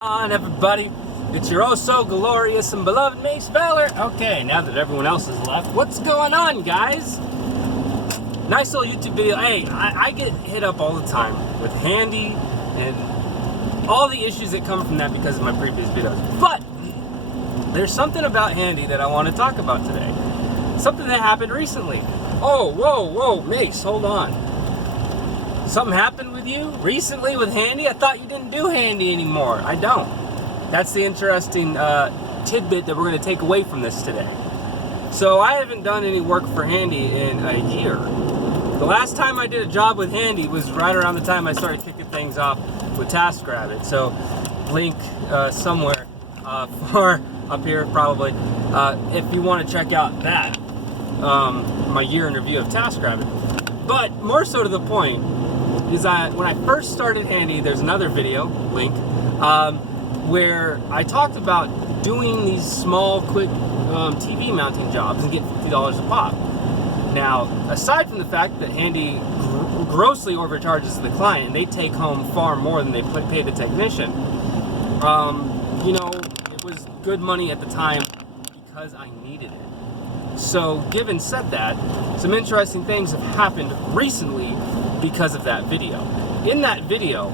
On everybody, it's your oh so glorious and beloved Mace Valor. Okay, now that everyone else has left, what's going on, guys? Nice little YouTube video. Hey, I get hit up all the time with Handy and all the issues that come from that because of my previous videos. But there's something about Handy that I want to talk about today. Something that happened recently. Oh, whoa, Mace, hold on. Something happened with you recently with Handy? I thought you didn't do Handy anymore. I don't. That's the interesting tidbit that we're going to take away from this today. So I haven't done any work for Handy in a year. The last time I did a job with Handy was right around the time I started kicking things off with TaskRabbit. So link somewhere for up here probably if you want to check out that, my year in review of TaskRabbit. But more so to the point, is that when I first started Handy, there's another video, link, where I talked about doing these small, quick TV mounting jobs and get $50 a pop. Now, aside from the fact that Handy grossly overcharges the client, they take home far more than they pay the technician, you know, it was good money at the time because I needed it. So, given said that, some interesting things have happened recently because of that video. In that video,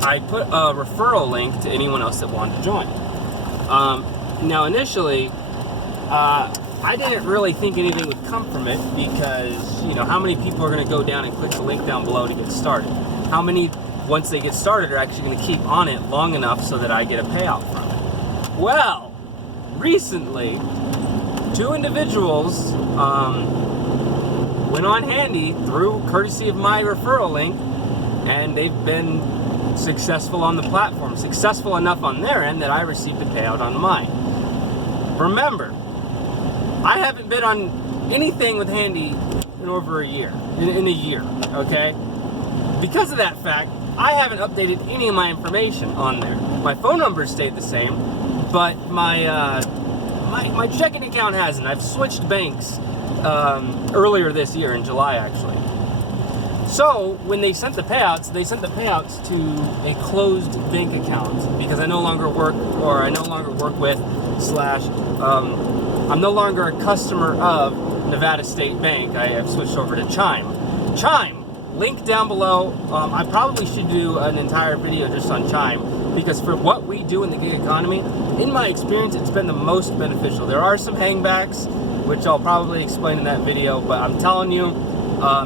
I put a referral link to anyone else that wanted to join. Now initially, I didn't really think anything would come from it because, you know, how many people are going to go down and click the link down below to get started? How many, once they get started, are actually going to keep on it long enough so that I get a payout from it? Well, recently, two individuals went on Handy through courtesy of my referral link, and they've been successful on the platform, successful enough on their end that I received a payout on mine. Remember, I haven't been on anything with Handy in over a year, in a year, okay? Because of that fact, I haven't updated any of my information on there. My phone number stayed the same, but my checking account hasn't. I've switched banks earlier this year, in July actually. So when they sent the payouts to a closed bank account because I no longer work with I'm no longer a customer of Nevada State Bank. I have switched over to Chime. Chime, link down below. I probably should do an entire video just on Chime because for what we do in the gig economy, in my experience, it's been the most beneficial. There are some hangbacks, which I'll probably explain in that video, but I'm telling you,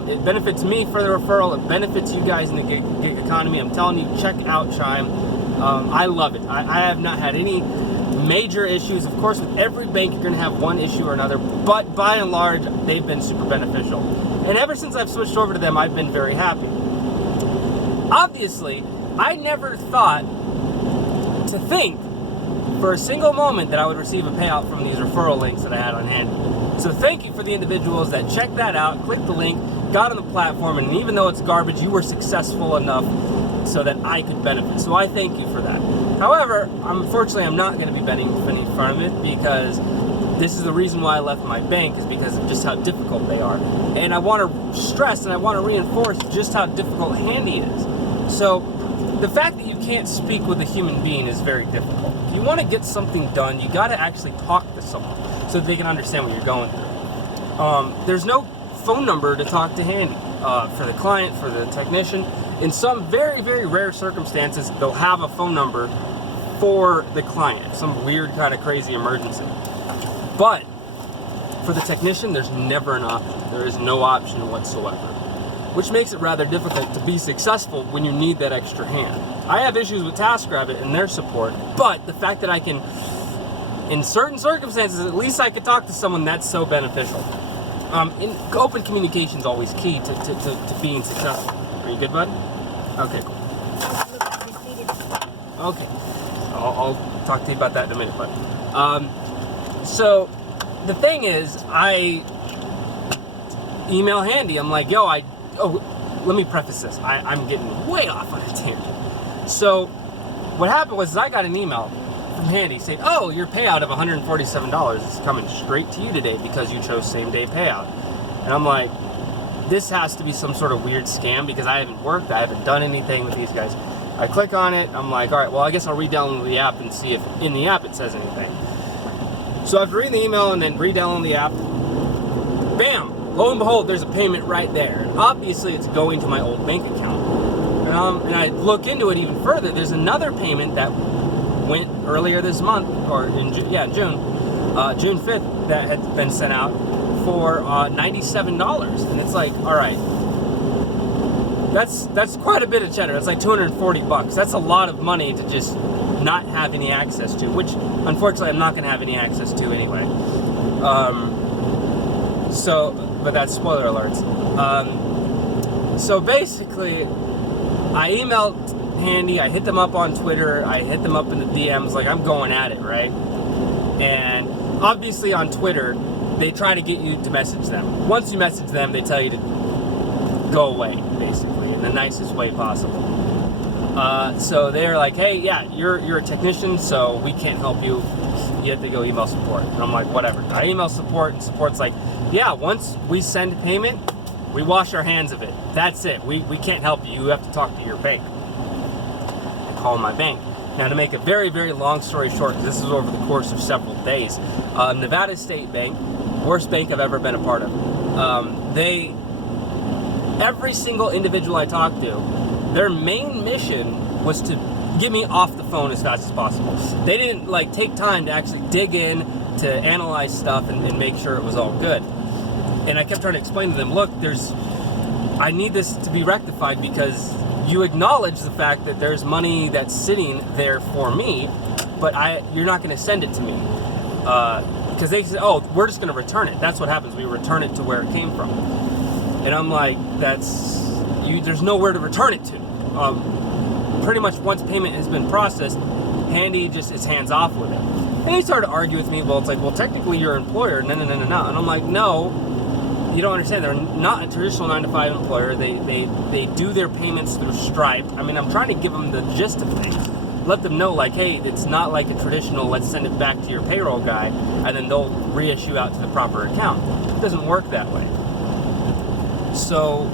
it benefits me for the referral, it benefits you guys in the gig economy. I'm telling you, check out Chime. I love it. I have not had any major issues. Of course, with every bank, you're going to have one issue or another, but by and large, they've been super beneficial. And ever since I've switched over to them, I've been very happy. Obviously, I never thought to think for a single moment that I would receive a payout from these referral links that I had on Handy. So thank you for the individuals that checked that out, clicked the link, got on the platform, and even though it's garbage, you were successful enough so that I could benefit. So I thank you for that. However, unfortunately, I'm not going to be benefiting from it because this is the reason why I left my bank, is because of just how difficult they are. And I want to stress and I want to reinforce just how difficult Handy is. So the fact that you can't speak with a human being is very difficult. If you want to get something done, you got to actually talk to someone so that they can understand what you're going through. There's no phone number to talk to Handy for the client, for the technician. In some very, very rare circumstances, they'll have a phone number for the client, some weird kind of crazy emergency. But for the technician, there's never an option. There is no option whatsoever, which makes it rather difficult to be successful when you need that extra hand. I have issues with TaskRabbit and their support, but the fact that I can, in certain circumstances, at least I could talk to someone, that's so beneficial. Open communication is always key to being successful. Are you good, bud? Okay, cool. Okay, I'll talk to you about that in a minute, bud. So the thing is, I email Handy. I'm like, yo, let me preface this. I'm getting way off on a tangent. So what happened was I got an email from Handy saying, oh, your payout of $147 is coming straight to you today because you chose same day payout. And I'm like, this has to be some sort of weird scam because I haven't worked, I haven't done anything with these guys. I click on it. I'm like, all right, well, I guess I'll re-download the app and see if in the app it says anything. So after reading the email and then re-downloading the app, bam, lo and behold, there's a payment right there. Obviously, it's going to my old bank account. And I look into it even further. There's another payment that went earlier this month, or in June 5th, that had been sent out for $97. And it's like, all right, that's quite a bit of cheddar. It's like $240. That's a lot of money to just not have any access to, which unfortunately I'm not going to have any access to anyway. But that's spoiler alerts. So basically, I emailed Handy, I hit them up on Twitter, I hit them up in the DMs, like I'm going at it, right? And obviously on Twitter, they try to get you to message them. Once you message them, they tell you to go away, basically, in the nicest way possible. So they're like, hey, yeah, you're a technician, so we can't help you. You have to go email support. And I'm like, whatever. I email support, and support's like, yeah, once we send payment, we wash our hands of it. That's it. We can't help you. You have to talk to your bank. I call my bank. Now, to make a very, very long story short, because this is over the course of several days, Nevada State Bank, worst bank I've ever been a part of. Every single individual I talked to, their main mission was to get me off the phone as fast as possible. They didn't take time to actually dig in to analyze stuff and make sure it was all good. And I kept trying to explain to them, look, I need this to be rectified because you acknowledge the fact that there's money that's sitting there for me, but you're not going to send it to me. Because they said, oh, we're just going to return it. That's what happens. We return it to where it came from. And I'm like, there's nowhere to return it to. Pretty much once payment has been processed, Handy just is hands off with it. And he started to argue with me, well, it's like, well, technically you're an employer, no. And I'm like, no, you don't understand. They're not a traditional 9-to-5 employer. They do their payments through Stripe. I mean, I'm trying to give them the gist of things. Let them know, like, hey, it's not like a traditional, let's send it back to your payroll guy, and then they'll reissue out to the proper account. It doesn't work that way. So,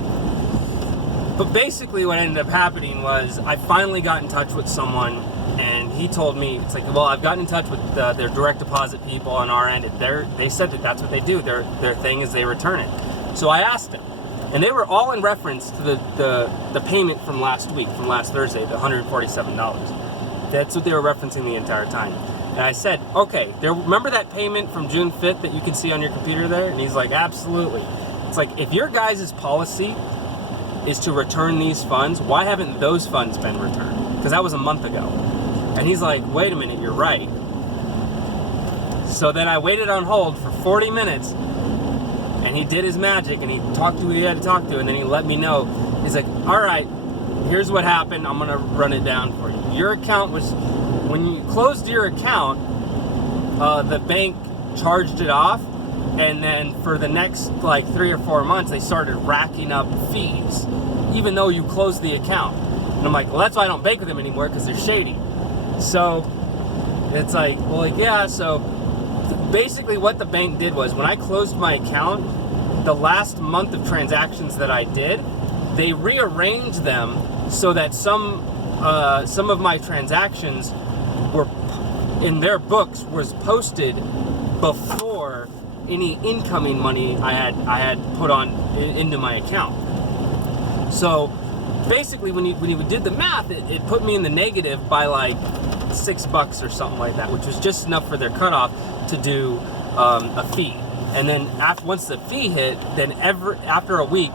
but basically what ended up happening was I finally got in touch with someone, and he told me, it's like, well, I've gotten in touch with their direct deposit people on our end, and they said that that's what they do. Their thing is they return it. So I asked them, and they were all in reference to the payment from last week, from last Thursday, the $147. That's what they were referencing the entire time. And I said, okay, remember that payment from June 5th that you can see on your computer there? And he's like, absolutely. It's like, if your guys' policy is to return these funds, why haven't those funds been returned? Because that was a month ago. And he's like, wait a minute, you're right. So then I waited on hold for 40 minutes, and he did his magic, and he talked to who he had to talk to, and then he let me know. He's like, all right, here's what happened. I'm going to run it down for you. Your account was, when you closed your account, the bank charged it off, and then for the next 3 or 4 months, they started racking up fees, even though you closed the account. And I'm like, well, that's why I don't bank with them anymore, because they're shady. So it's like, well, yeah, so basically what the bank did was, when I closed my account, the last month of transactions that I did, they rearranged them so that some of my transactions were in their books was posted before any incoming money I had put on into my account. So basically, when you did the math, it put me in the negative by $6 or something like that, which was just enough for their cutoff to do a fee. And then once the fee hit, then after a week,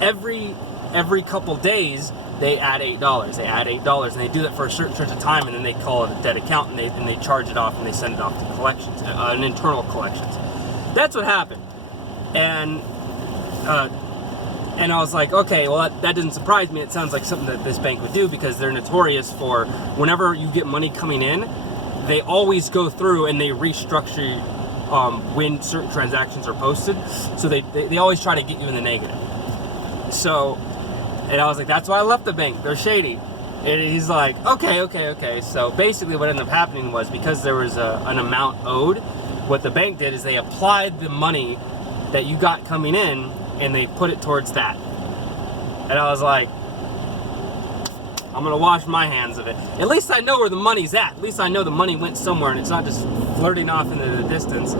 every couple days, they add $8. They add $8, and they do that for a certain stretch of time, and then they call it a dead account, and they charge it off, and they send it off to collections, an internal collections. That's what happened, and I was like, okay, well that doesn't surprise me. It sounds like something that this bank would do, because they're notorious for whenever you get money coming in, they always go through and they restructure when certain transactions are posted. So they always try to get you in the negative. So. And I was like, that's why I left the bank. They're shady. And he's like, okay. So basically what ended up happening was, because there was an amount owed, what the bank did is they applied the money that you got coming in, and they put it towards that. And I was like, I'm gonna wash my hands of it. At least I know where the money's at. At least I know the money went somewhere and it's not just flirting off into the distance.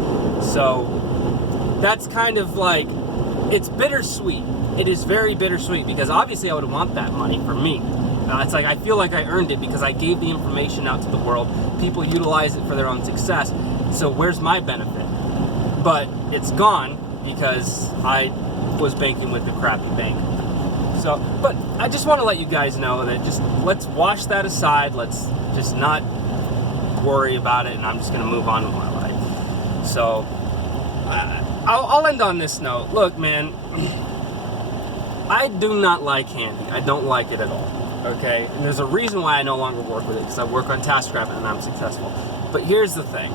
So that's kind of like, it's bittersweet. It is very bittersweet because obviously I would want that money for me. It's like I feel like I earned it because I gave the information out to the world. People utilize it for their own success. So where's my benefit? But it's gone because I was banking with the crappy bank. So, but I just want to let you guys know that just let's wash that aside. Let's just not worry about it, and I'm just going to move on with my life. So I'll end on this note. Look, man, I do not like Handy. I don't like it at all. Okay, and there's a reason why I no longer work with it, because I work on TaskRabbit and I'm successful. But here's the thing: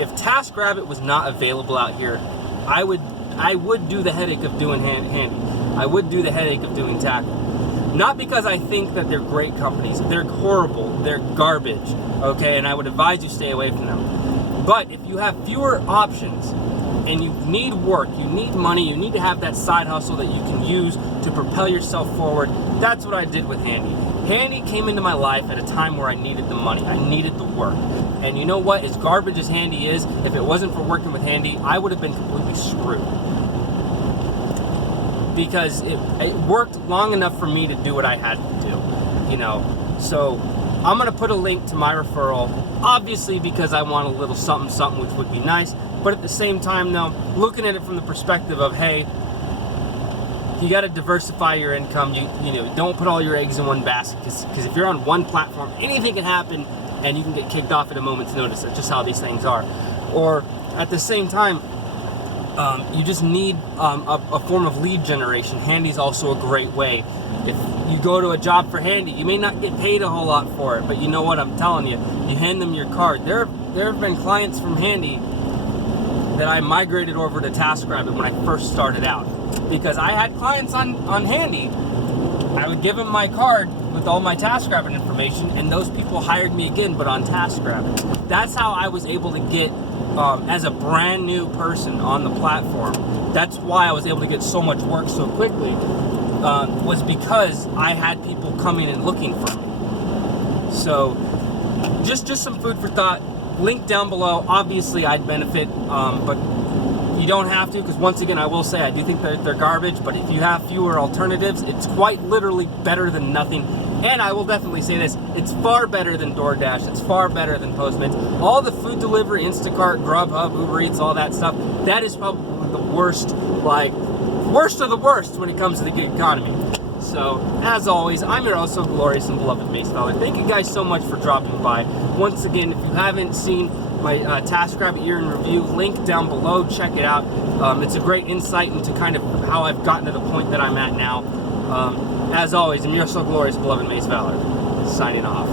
if TaskRabbit was not available out here, I would do the headache of doing Handy. I would do the headache of doing Tackle. Not because I think that they're great companies. They're horrible. They're garbage. Okay, and I would advise you stay away from them. But if you have fewer options and you need work, you need money, you need to have that side hustle that you can use to propel yourself forward, that's what I did with Handy. Handy came into my life at a time where I needed the money. I needed the work. And you know what? As garbage as Handy is, if it wasn't for working with Handy, I would have been completely screwed. Because it worked long enough for me to do what I had to do, you know. So I'm going to put a link to my referral, obviously because I want a little something, which would be nice. But at the same time, though, looking at it from the perspective of, hey, you got to diversify your income. You know, don't put all your eggs in one basket, because if you're on one platform, anything can happen and you can get kicked off at a moment's notice. That's just how these things are. Or at the same time, you just need a form of lead generation. Handy's also a great way. If you go to a job for Handy, you may not get paid a whole lot for it, but you know what I'm telling you, you hand them your card. There have been clients from Handy that I migrated over to TaskRabbit when I first started out, because I had clients on Handy. I would give them my card with all my TaskRabbit information, and those people hired me again, but on TaskRabbit. That's how I was able to get, as a brand new person on the platform, that's why I was able to get so much work so quickly, was because I had people coming and looking for me. So just some food for thought. Link down below. Obviously I'd benefit, but you don't have to, because once again I will say I do think they're garbage, but if you have fewer alternatives, it's quite literally better than nothing. And I will definitely say this, it's far better than DoorDash, it's far better than Postmates. All the food delivery, Instacart, Grubhub, Uber Eats, all that stuff, that is probably the worst, like, worst of the worst when it comes to the gig economy. So, as always, I'm your also glorious and beloved Mace Fowler. Thank you guys so much for dropping by. Once again, if you haven't seen my TaskRabbit year in review, link down below, check it out. It's a great insight into kind of how I've gotten to the point that I'm at now. As always, I'm your so glorious beloved Mace Fowler, signing off.